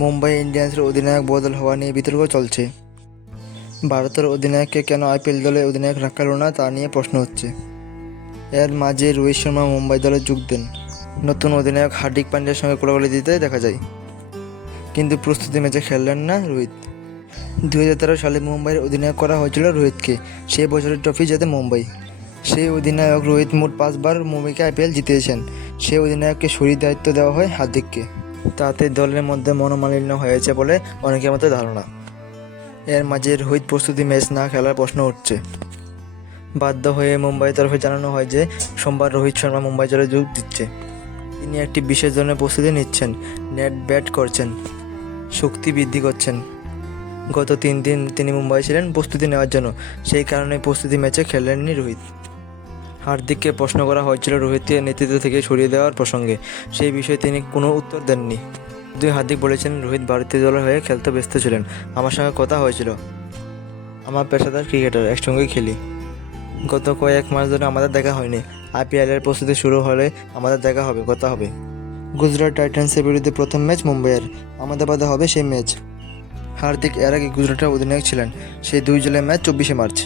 মুম্বাই ইন্ডিয়ান্সের অধিনায়ক বদল হওয়া নিয়ে বিতর্ক চলছে। ভারতের অধিনায়ককে কেন আইপিএল দলে অধিনায়ক রাখা হলো না তা নিয়ে প্রশ্ন হচ্ছে। এর মাঝে রোহিত শর্মা মুম্বাই দলে যোগ দেন। নতুন অধিনায়ক হার্দিক পান্ডিয়ার সঙ্গে কোলাকুলি দিতে দেখা যায়, কিন্তু প্রস্তুতি ম্যাচে খেললেন না রোহিত। 2013 সালে মুম্বাইয়ের অধিনায়ক করা হয়েছিল রোহিতকে, সেই বছরের ট্রফি জেতে মুম্বাই। সেই অধিনায়ক রোহিত মোট 5 বার মুম্বাইকে আইপিএল জিতিয়েছেন। সেই অধিনায়ককে সরিয়ে দায়িত্ব দেওয়া হয় হার্দিককে। তাতে দলের মধ্যে মনোমালিন্য হয়েছে বলে অনেকের মধ্যে ধারণা। এর মাঝে রোহিত প্রস্তুতি ম্যাচ না খেলার প্রশ্ন উঠছে। বাধ্য হয়ে মুম্বাইয়ের তরফে জানানো হয় যে সোমবার রোহিত শর্মা মুম্বাই দলে যোগ দিচ্ছে। তিনি একটি বিশেষ ধরনের প্রস্তুতি নিচ্ছেন, নেট ব্যাট করছেন, শক্তি বৃদ্ধি করছেন। গত 3 দিন তিনি মুম্বাই ছিলেন প্রস্তুতি নেওয়ার জন্য, সেই কারণে প্রস্তুতি ম্যাচে খেলেননি রোহিত। হার্দিককে প্রশ্ন করা হয়েছিল রোহিতকে নেতৃত্ব থেকে সরিয়ে দেওয়ার প্রসঙ্গে, সেই বিষয়ে তিনি কোনো উত্তর দেননি। হার্দিক বলেছেন, রোহিত ভারতীয় দলের হয়ে খেলতে ব্যস্ত ছিলেন, আমার সঙ্গে কথা হয়েছিল। আমার পেশাদার ক্রিকেটার, একসঙ্গেই খেলি। গত কয়েক মাস ধরে আমাদের দেখা হয়নি। আইপিএলের প্রস্তুতি শুরু হলে আমাদের দেখা হবে, কথা হবে। গুজরাট টাইটান্সের বিরুদ্ধে প্রথম ম্যাচ মুম্বাইয়ের, আহমেদাবাদে হবে সেই ম্যাচ। হার্দিক এর আগে গুজরাটের অধিনায়ক ছিলেন, সেই 2 জুলাই ম্যাচ 24শে মার্চ।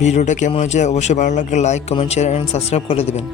ভিডিওটা কেমন হয়েছে অবশ্যই ভালো লাগলে like, comment, share and subscribe করে দেবেন।